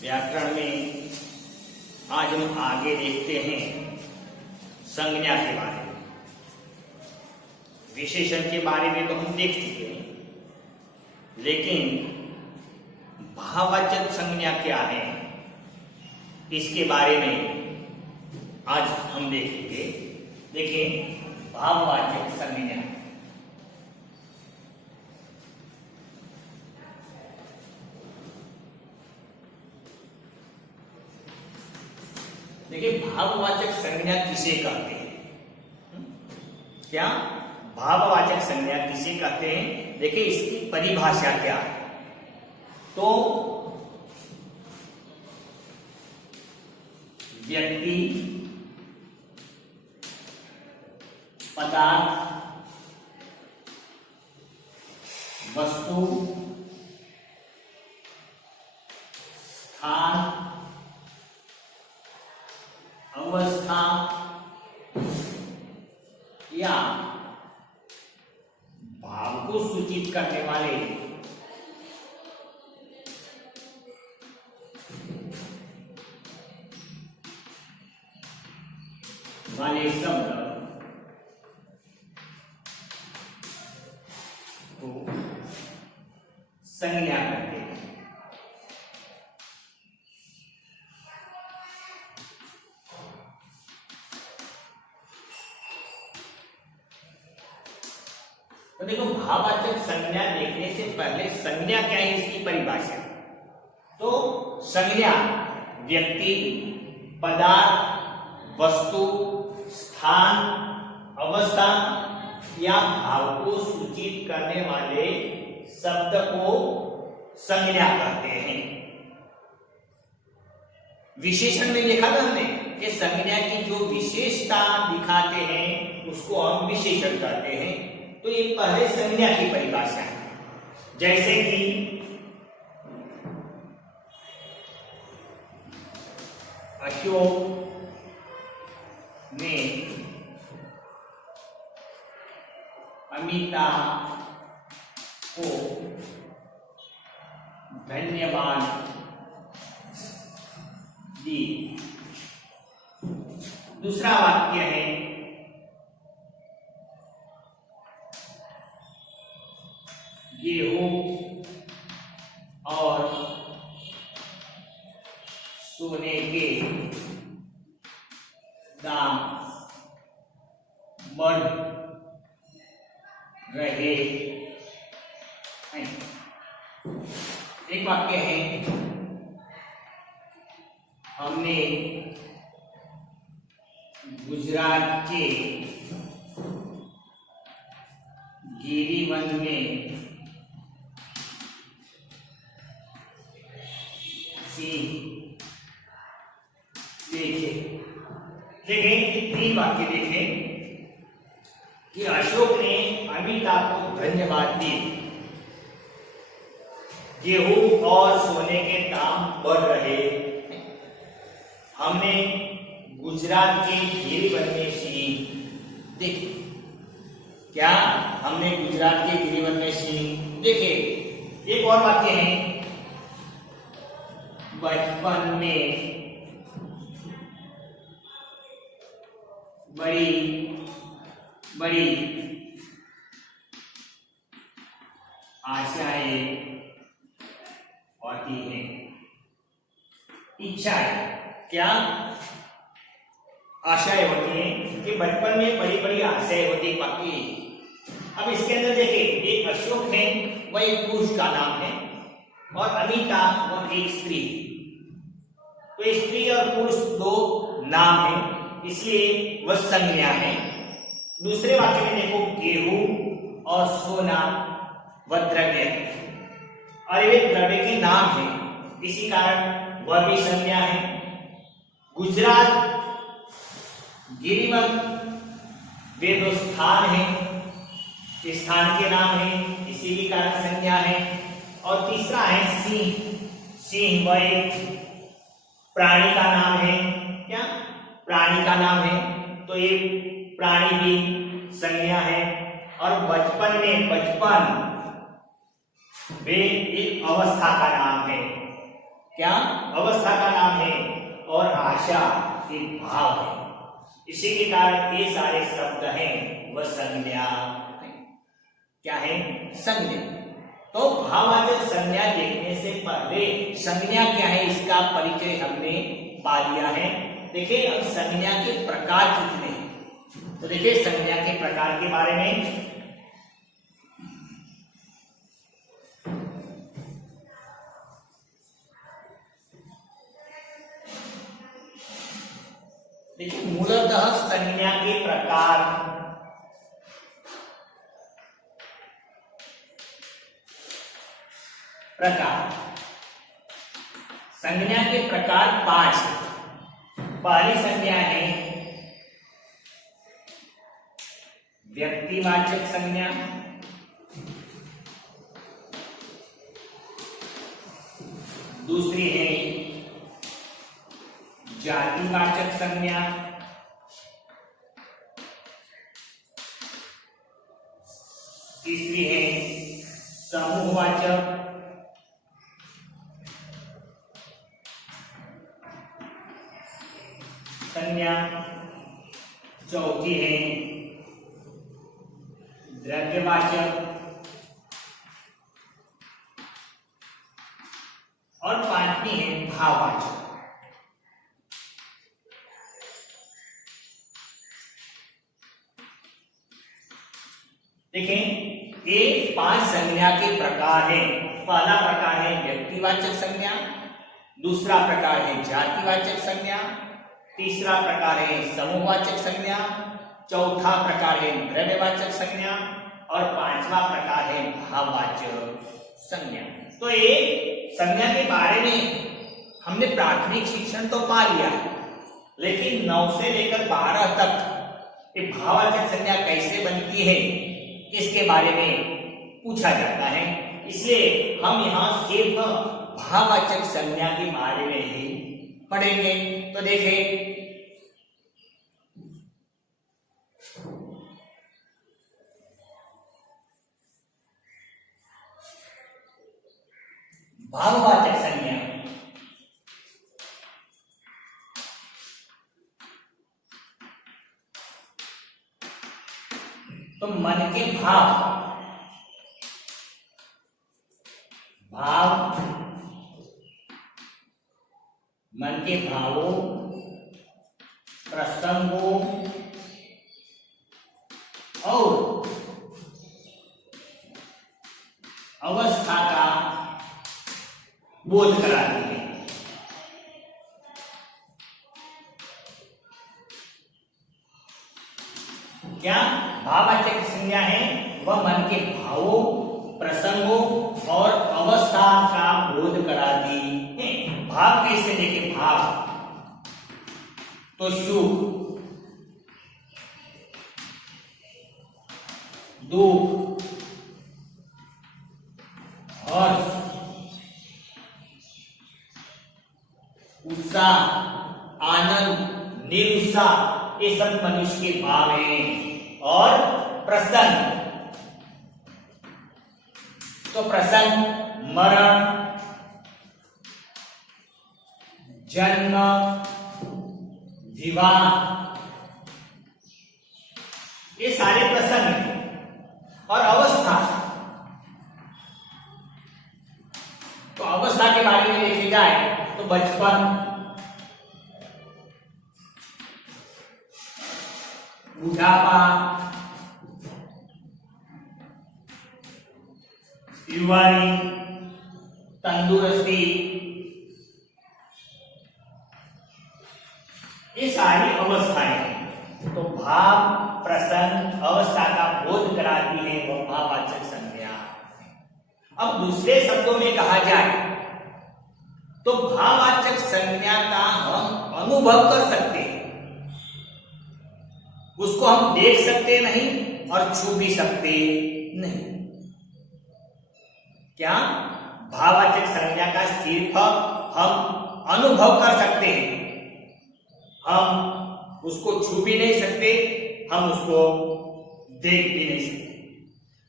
व्याकरण में आज हम आगे देखते हैं संज्ञा के बारे में। विशेषण के बारे में तो हम देख चुके हैं, लेकिन भाववाचक संज्ञा क्या है इसके बारे में आज हम देखेंगे। देखिए, भाववाचक संज्ञा। देखिए, भाववाचक संज्ञा किसे कहते हैं? क्या भाववाचक संज्ञा किसे कहते हैं? देखिए, इसकी परिभाषा क्या है। तो व्यक्ति, पदार्थ, वस्तु, स्थान, अवस्था या भाव को सूचित करने वाले शब्द को संज्ञा कहते हैं। तो देखो, भाववाचक संज्ञा देखने से पहले संज्ञा क्या है इसकी परिभाषा। तो संज्ञा व्यक्ति, पदार्थ, वस्तु, स्थान, अवस्था या भाव को सूचित करने वाले शब्द को संज्ञा कहते हैं। विशेषण में देखा था हमने कि संज्ञा की जो विशेषता दिखाते हैं उसको हम विशेषण कहते हैं। तो ये पहले संज्ञा की परिभाषा है। जैसे कि अशोक ने अमिता को धन्यवाद दी। दूसरा वाक्य है गेहूं और सोने के दाम बढ़ रहे हैं। एक वाक्य है हमने गुजरात के गिरिवन में देखे। देखें, तीन वाक्य देखें कि अशोक ने अमिता को धन्यवाद दी। गेहूं और सोने के दाम बढ़ रहे। हमने गुजरात के गिरिवन में देखे। क्या हमने गुजरात के गिरिवन में देखे। एक और वाक्य है बचपन में बड़ी बड़ी आशाएं होती हैं। इच्छाएं, क्या आशाएं होती हैं कि बचपन में बड़ी बड़ी आशाएं होती। बाकी अब इसके अंदर देखिए, एक अशोक है, वह एक पुरुष का नाम है, और अमिता वह एक स्त्री। तो स्त्री और पुरुष दो नाम है, इसलिए वह संज्ञा है। दूसरे वाक्य में देखो, गेहूं और सोना वह द्रव्य है और वे द्रव्य के नाम है, इसी कारण वह भी संज्ञा है। गुजरात, गिरिवन वे दो स्थान है, स्थान के नाम है, इसी के कारण संज्ञा है। और तीसरा है सिंह। सिंह वह एक प्राणी का नाम है। क्या प्राणी का नाम है, तो ये प्राणी भी संज्ञा है। और बचपन में, बचपन वे एक अवस्था का नाम है। क्या अवस्था का नाम है और आशा एक भाव है। इसी के कारण ये सारे शब्द हैं वह संज्ञा है। क्या है? संज्ञा। तो भाववाचक संज्ञा देखने से पहले संज्ञा क्या है इसका परिचय हमने पा लिया है। देखिए अब संज्ञा के प्रकार कितने हैं, तो देखिए संज्ञा के प्रकार के बारे में। देखिए मूलतः संज्ञा के प्रकार संज्ञा के प्रकार 5 है। पहली संज्ञा है व्यक्तिवाचक संज्ञा, दूसरी है जातिवाचक संज्ञा, तीसरी है समूहवाचक, संज्ञा, चौथी है द्रव्यवाचक और पांचवी है भाववाचक। देखें ये 5 संज्ञा के प्रकार है। पहला प्रकार है व्यक्तिवाचक संज्ञा, दूसरा प्रकार है जातिवाचक संज्ञा, तीसरा प्रकार है समूहवाचक संज्ञा, चौथा प्रकार है द्रव्यवाचक संज्ञा और पांचवा प्रकार है भाववाचक संज्ञा। तो ये संज्ञा के बारे में हमने प्राथमिक शिक्षण तो पा लिया, लेकिन 9 से लेकर 12 तक ये भाववाचक संज्ञा कैसे बनती है इसके बारे में पूछा जाता है। इसलिए हम यहाँ सिर्फ भाववाचक संज्ञा के बारे में ही पढ़ेंगे। तो देखें भाववाचक संज्ञा तो मन के भाव मन के भावों, प्रसंगों और अवस्था का बोध कराती है। क्या भाववाचक संज्ञा है वह मन के भावों, प्रसंगों और अवस्था का बोध कराती है। भाव कैसे देखें? भाव तो सुख, दुख, हर्ष, उत्साह, आनंद, निरुत्साह, ये सब मनुष्य के भाव हैं। और प्रसन्न तो प्रसन्न मरण, जन्म, विवाह, ये सारे प्रसंग हैं। और अवस्था तो अवस्था के बारे में देखी जाए तो बचपन, बुढ़ापा, युवानी, तंदुरुस्ती, ये सारी अवस्थाएं हैं। तो भाव, प्रसंग, अवस्था का बोध कराती है वह भाववाचक संज्ञा। अब दूसरे शब्दों में कहा जाए तो भाववाचक संज्ञा का हम अनुभव कर सकते हैं, उसको हम देख सकते नहीं और छू भी सकते नहीं। क्या? भाववाचक संज्ञा का सिर्फ हम अनुभव कर सकते हैं, हम उसको छू भी नहीं सकते, हम उसको देख भी नहीं सकते।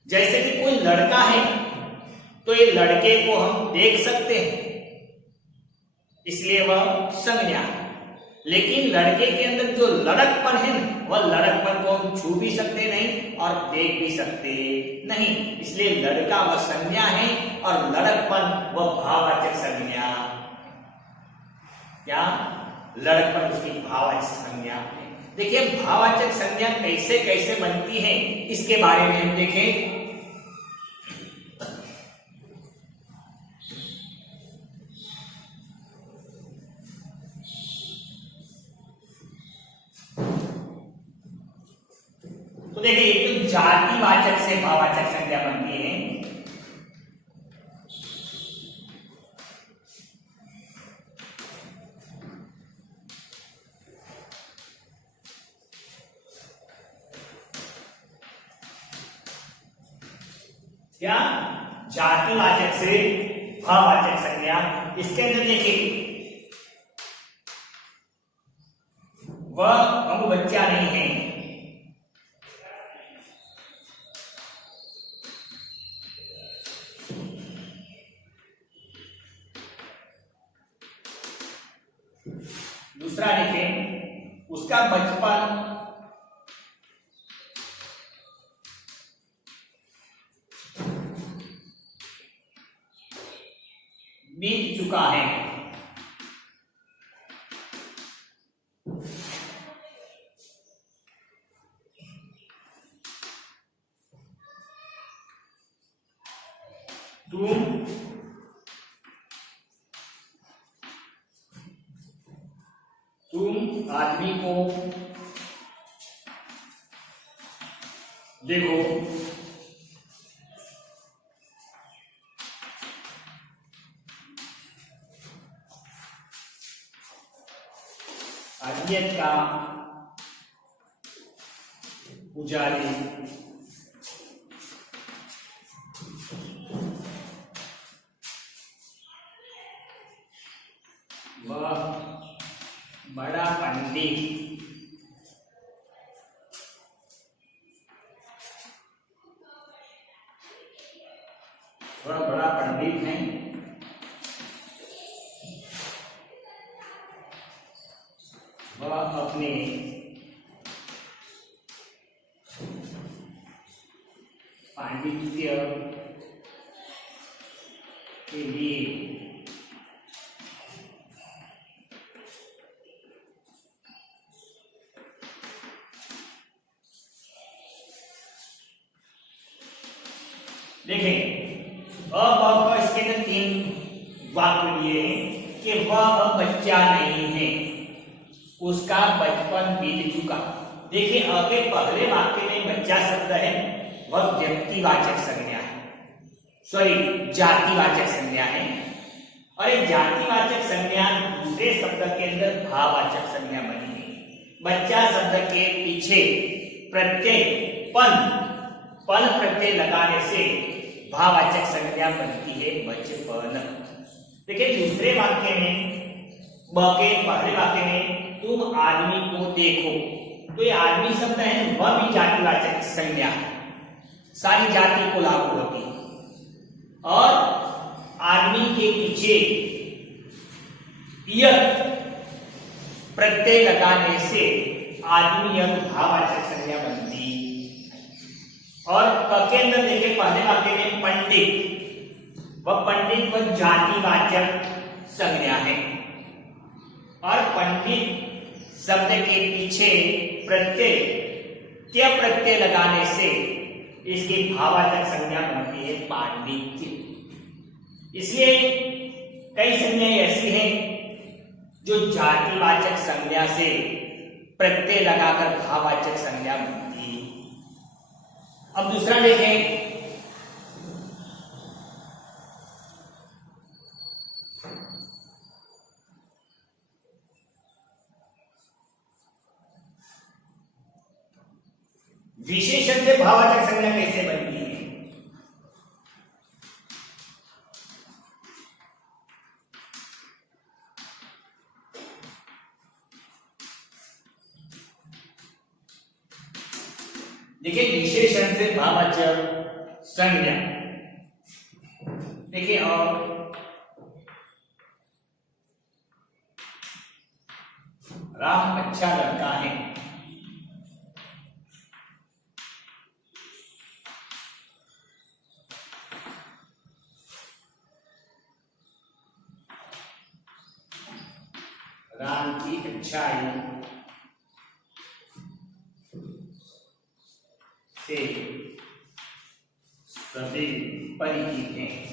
जैसे कि कोई लड़का है तो ये लड़के को हम देख सकते हैं, इसलिए वह संज्ञा है। लेकिन लड़के के अंदर जो लड़कपन है वह लड़कपन को हम छू भी सकते नहीं और देख भी सकते नहीं, इसलिए लड़का वह संज्ञा है और लड़कपन वह भाववाचक संज्ञा। क्या? लड़कपन उसकी भाववाचक संज्ञा है। देखिए भाववाचक संज्ञा कैसे कैसे बनती है इसके बारे में हम देखें। तो देखिए एक तो जातिवाचक से भाववाचक संज्ञा बनती है। क्या? जातिवाचक से भाववाचक संज्ञा। इसके अंदर देखिए वह अब बच्चा नहीं है, दूसरा देखें उसका बचपन बीत चुका है। तुम आदमी को देखो, अनियत का पुजारी वह बड़ा पंडित है। वह अपने पांडित्य के लिए देखें अब इसके अंदर 3 वाक्य दिए हैं कि वह अब बच्चा नहीं है, उसका बचपन बीत चुका। देखिए अगर पहले वाक्य में बच्चा शब्द है वह व्यक्तिवाचक संज्ञा है, सॉरी जातिवाचक संज्ञा है, और एक जातिवाचक संज्ञा दूसरे शब्द के अंदर भाववाचक संज्ञा बनी है। बच्चा शब्द के पीछे प्रत्यय पन प्रत्यय लगाने से भाववाचक संज्ञा बनती है बचपन। देखिए दूसरे वाक्य में पहले वाक्य में तुम आदमी को देखो, तो ये आदमी शब्द है वह भी जातिवाचक संज्ञा है, सारी जाति को लागू होती है। और आदमी के पीछे यत प्रत्यय लगाने से आदमी यत भाववाचक संज्ञा बनती। और के अंदर देखिए पहले वाक्य में पंडित वह जातिवाचक संज्ञा है, और पंडित शब्द के पीछे प्रत्यय लगाने से इसकी भाववाचक संज्ञा बनती है पांडित्य। इसलिए कई संज्ञाएं ऐसी हैं जो जातिवाचक संज्ञा से प्रत्यय लगाकर भाववाचक संज्ञा बनती है। अब दूसरा देखें, विशेषण से भाववाचक संज्ञा कैसे बनती है। देखिए विशेषण से भाववाचक संज्ञा, देखिए और राम अच्छा लड़का है। राम की अच्छाई से सभी परिचित हैं।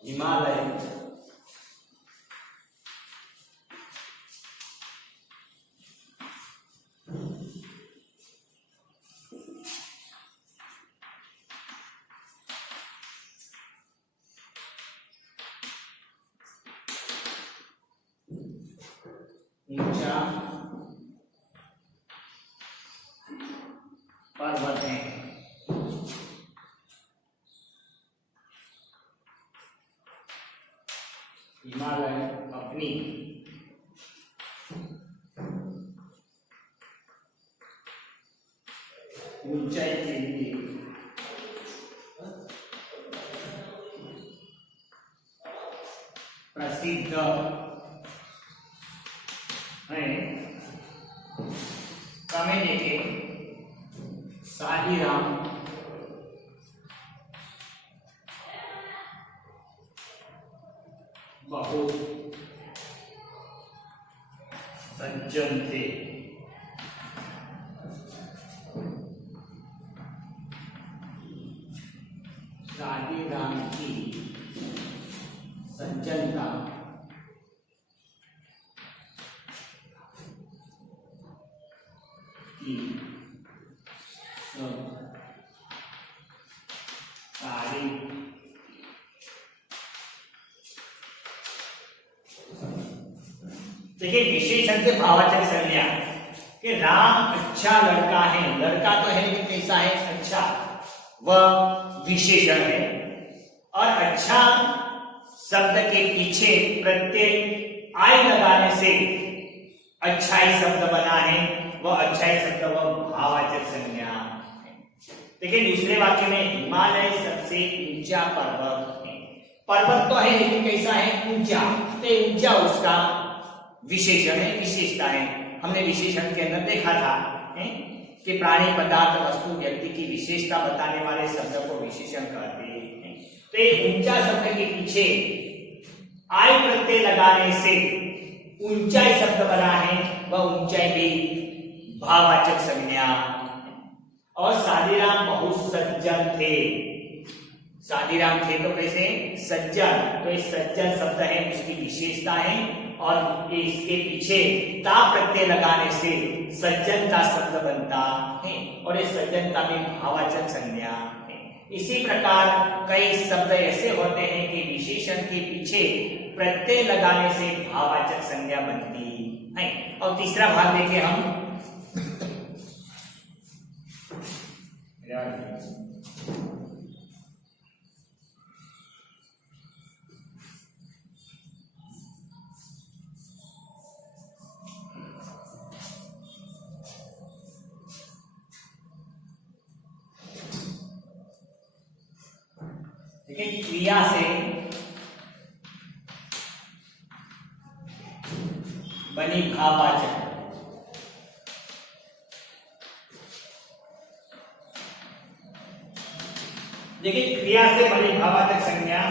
हिमालय ऊंचा पर्वत है। हिमालय अपनी ऊंचाई के लिए प्रसिद्ध है। कमें देखें शादीराम बहुत सज्जन थे। शादीराम की सज्जनता की तारीफ देखिए विशेषण से भावाचक संज्ञा कि राम अच्छा लड़का है। लड़का तो है लेकिन कैसा है? अच्छा। वह विशेषण है और अच्छा शब्द के पीछे प्रत्यय आई लगाने से अच्छाई शब्द बना है। वह अच्छाई शब्द वह भावाचक संज्ञा है। देखिए दूसरे वाक्य में हिमालय सबसे ऊंचा पर्वत है। पर्वत तो है लेकिन कैसा है? ऊंचा। तो ऊंचा उसका विशेषण है, विशेषता है। हमने विशेषण के अंदर देखा था कि प्राणी, पदार्थ, वस्तु, व्यक्ति की विशेषता बताने वाले शब्द को विशेषण कहते हैं। तो ये ऊंचा शब्द के पीछे आई प्रत्यय लगाने से ऊंचाई शब्द बना है। वह ऊंचाई भी भाववाचक संज्ञा। और शादीराम बहुत सज्जन थे। शादीराम थे तो कैसे? सज्जन। तो इस सज्जन शब्द है उसकी विशेषता है और इसके पीछे ता प्रत्यय लगाने से सज्जनता शब्द बनता है और इस सज्जनता में भाववाचक संज्ञा है। इसी प्रकार कई शब्द ऐसे होते हैं कि विशेषण के पीछे प्रत्यय लगाने से भाववाचक संज्ञा बनती है। और तीसरा भाग देखें हम। देखिए क्रिया से बनी भाववाचक। देखिए क्रिया से बनी भाववाचक संज्ञा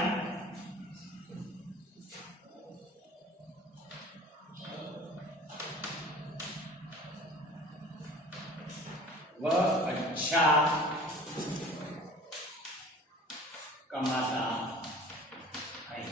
वह अच्छा कमाता है।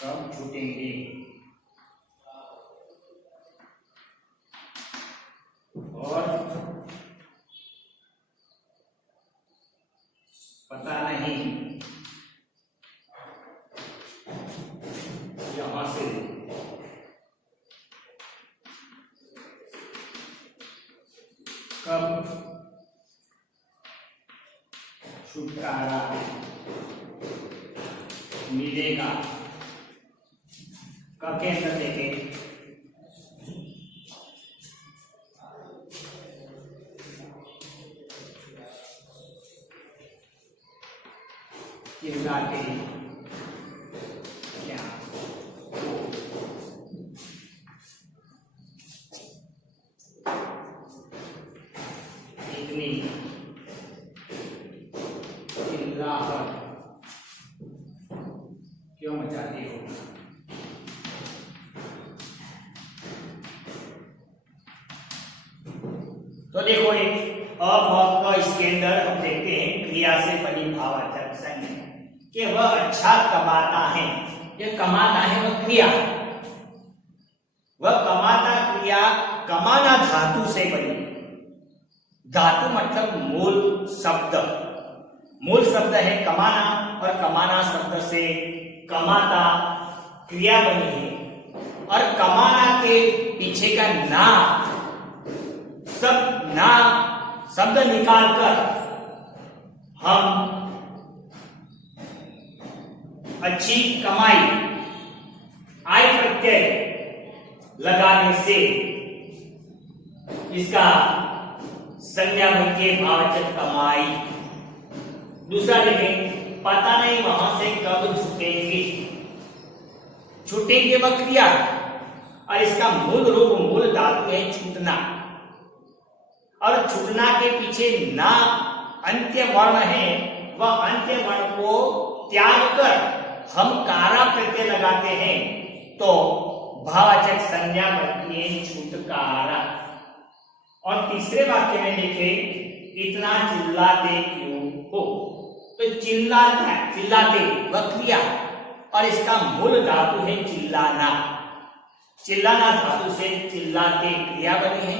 कब छूटेंगे और कब छुटकारा मिलेगा। क के अंदर देखें चिल्लाते क्या इतनी चिल्लाहट क्यों मचाती हो। तो देखो एक अब का इसके अंदर हम देखते हैं क्रिया से बनी भावाचक संज्ञा कि वह अच्छा कमाता है। ये कमाता है वह क्रिया, वह कमाता क्रिया कमाना धातु से बनी। धातु मतलब मूल शब्द, मूल शब्द है कमाना और कमाना शब्द से कमाता क्रिया बनी है। और कमाना के पीछे का ना सब ना शब्द निकालकर हम अच्छी कमाई आय प्रत्यय लगाने से इसका संज्ञा बनती है भाववाचक कमाई। दूसरा देखें पता नहीं वहां से कब छूटेंगे। छूटेंगे वह क्रिया और इसका मूल रूप मूल धातु है छूटना। और छूटना के पीछे ना अंत्य वर्ण है, वह अंत्य वर्ण को त्याग कर हम कारा प्रत्यय लगाते हैं तो भाववाचक संज्ञा बनती है छुटकारा। और तीसरे वाक्य में देखें इतना चिल्लाते क्यों हो। तो चिल्लाता चिल्लाते वह क्रिया और इसका मूल धातु है चिल्लाना। चिल्लाना धातु से चिल्लाते क्रिया बनी है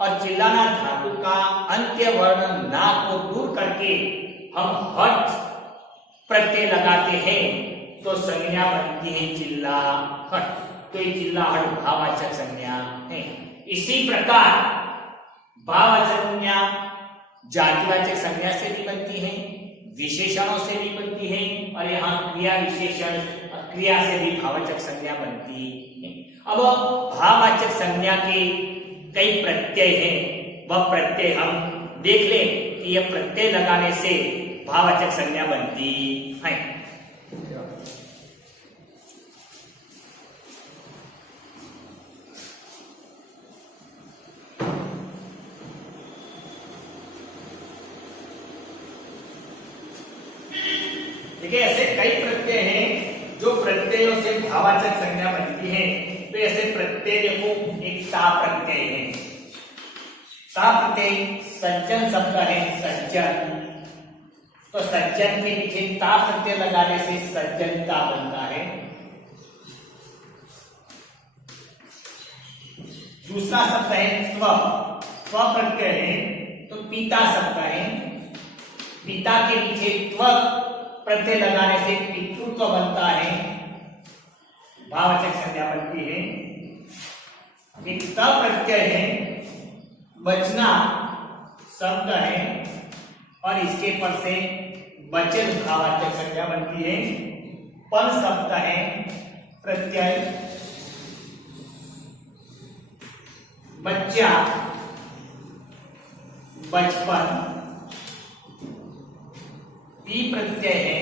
और चिल्लाना धातु का अंत्य वर्ण ना को दूर करके हम हट प्रत्यय लगाते हैं तो संज्ञा बनती है चिल्लाहट। तो ये चिल्लाहट भाववाचक संज्ञा है। इसी प्रकार भाववाचक संज्ञा जातिवाचक संज्ञा से भी बनती है, विशेषणों से भी बनती है और यहाँ क्रिया विशेषण क्रिया से भी भाववाचक संज्ञा बनती है। अब भाववाचक संज्ञा के कई प्रत्यय हैं, वह प्रत्यय हम देख लें कि यह प्रत्यय लगाने से भाववाचक संज्ञा बनती है। देखिए ऐसे कई प्रत्यय हैं जो प्रत्ययों से भाववाचक संज्ञा बनती है। तो ऐसे प्रत्यय देखो एक ता प्रत्यय है। ता प्रत्यय सज्जन शब्द है सज्जन। तो सज्जन के पीछे ता प्रत्यय लगाने से सज्जनता बनता है। दूसरा शब्द है स्व। स्व प्रत्यय है तो पिता शब्द है। पिता के पीछे त्व प्रत्यय लगाने से पितृत्व बनता है, भाववाचक संज्ञा बनती है। एक त प्रत्यय है, बचना शब्द है और इसके पर से वचन भाववाचक संज्ञा बनती है। पल शब्द है प्रत्यय, बच्चा बचपन। पी प्रत्यय है,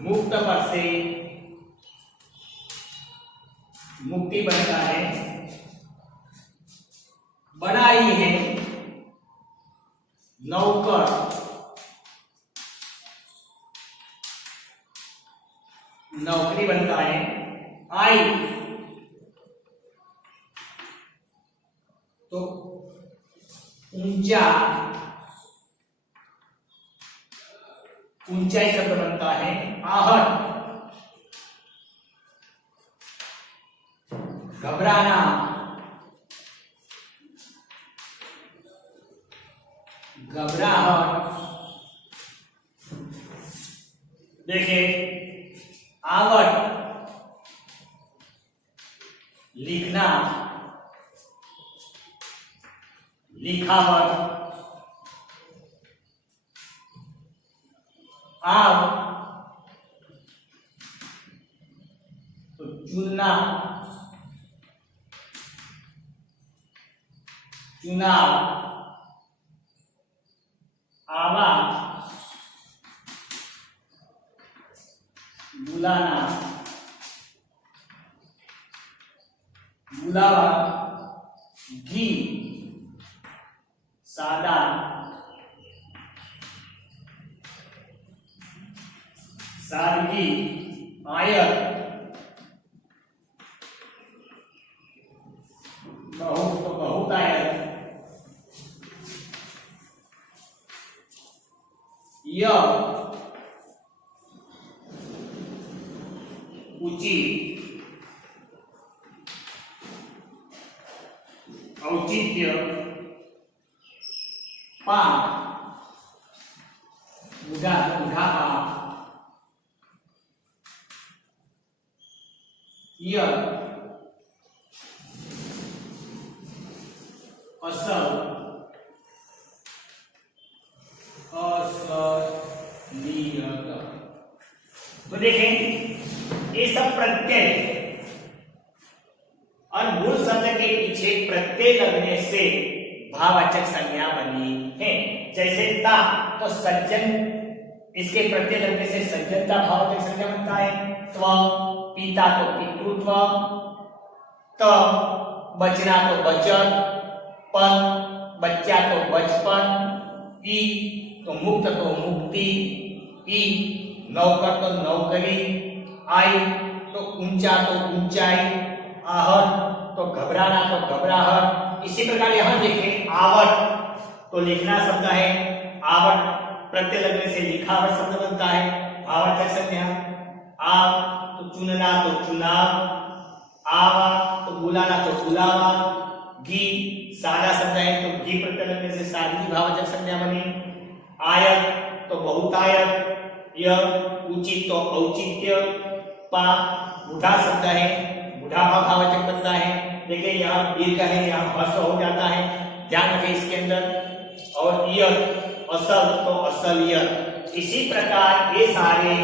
मुक्त पर से मुक्ति बनता है। बनाई है नौकर, नौकरी बनता है। आई तो ऊंचा, ऊंचाई शब्द बनता है। आहट घबराना, घबराहट। देखिए आवट लिखना, लिखावट, आव तो चुनना, चुनाव, आवा बुलाना, बुलावा, घी सादा, सादगी, आयत, बहुत तो बहुतायत, उचित, औचित्य, पा बुढ़ापा, असल, असलियत। तो देखें ये सब प्रत्यय और मूल शब्द के पीछे प्रत्यय लगने से भाववाचक संज्ञा बनी है। जैसे ता तो सज्जन, इसके प्रत्यय लगने से सज्जनता भाववाचक संज्ञा बनता है। त्व पिता तो पितृत्व, त बचना तो बचन, पन बच्चा तो बचपन, ई तो मुक्त तो मुक्ति, ई नौकर तो नौकरी, आई तो ऊंचा तो ऊंचाई, आहट तो घबराना तो घबराहट। इसी प्रकार यहां देखें आवट तो लिखना शब्द है, आवट प्रत्यय लगने से लिखावट शब्द बनता है, भाववाचक संज्ञा। आव तो चुनना तो चुनाव, आवा तो बुलाना तो बुलावा, घी सादा शब्द है तो घी प्रत्यय लगने से सादगी भाववाचक संज्ञा बनी। आयत तो बहुतायत, यह उचित तो औचित्य, पा बुढ़ा शब्द है, बुढ़ापा भाववाचक बनता है। देखिए यहाँ दीर्घ है, यहाँ हर्ष हो जाता है, ध्यान रखें इसके अंदर। और यह असल तो असलियत। इसी प्रकार ये सारे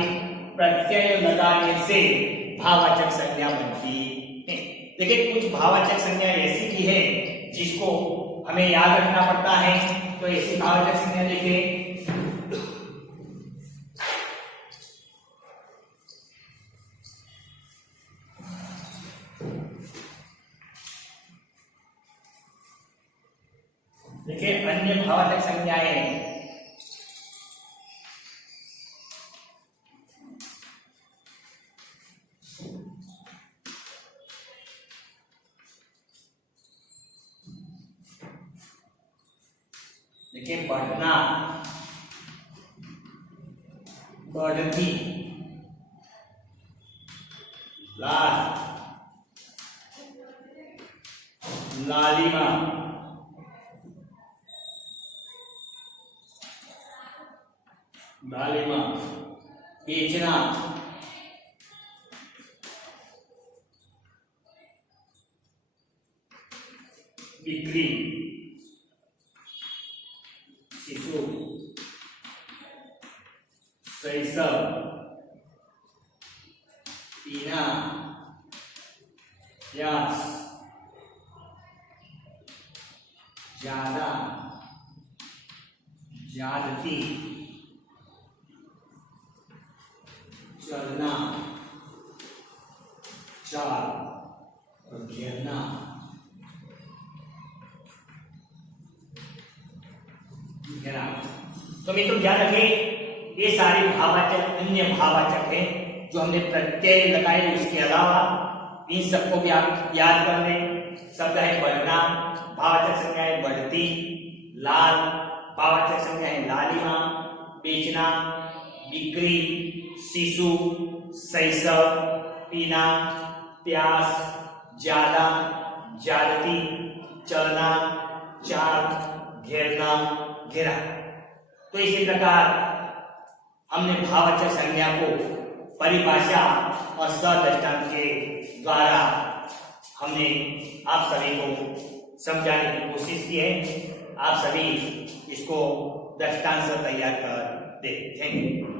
प्रत्यय लगाने से भाववाचक संज्ञा बनती है। देखिए कुछ भाववाचक संज्ञा ऐसी भी है जिसको हमें याद रखना पड़ता है। तो ऐसी भाववाचक संज्ञा देखिए, देखिए अन्य भाववाचक संज्ञाएं देखिए बढ़ना, बढ़ती, लाल, लालिमा, लालिमा, बेचना, बिक्री, शिशु, शैशव, पीना, प्यास, ज्यादा, ज्यादती, चलना, चाल और घेरना। तो मित्रों ध्यान रखें ये सारे भाववाचक अन्य भाववाचक हैं जो हमने प्रत्यय लगाए। इसके अलावा इन सबको भी आप याद कर लें। शब्द है बढ़ना, भाववाचक संज्ञा है बढ़ती, लाल भाववाचक संज्ञा है लालिमा, बेचना, बिक्री, शिशु, शैशव, पीना, प्यास, ज्यादा, ज्यादती, चलना, चाल, घेरना, घेरा। तो इसी प्रकार हमने भाववाचक संज्ञा को परिभाषा और सदृष्टांत के द्वारा हमने आप सभी को समझाने की कोशिश की है। आप सभी इसको दृष्टांत से तैयार कर दे। Thank you.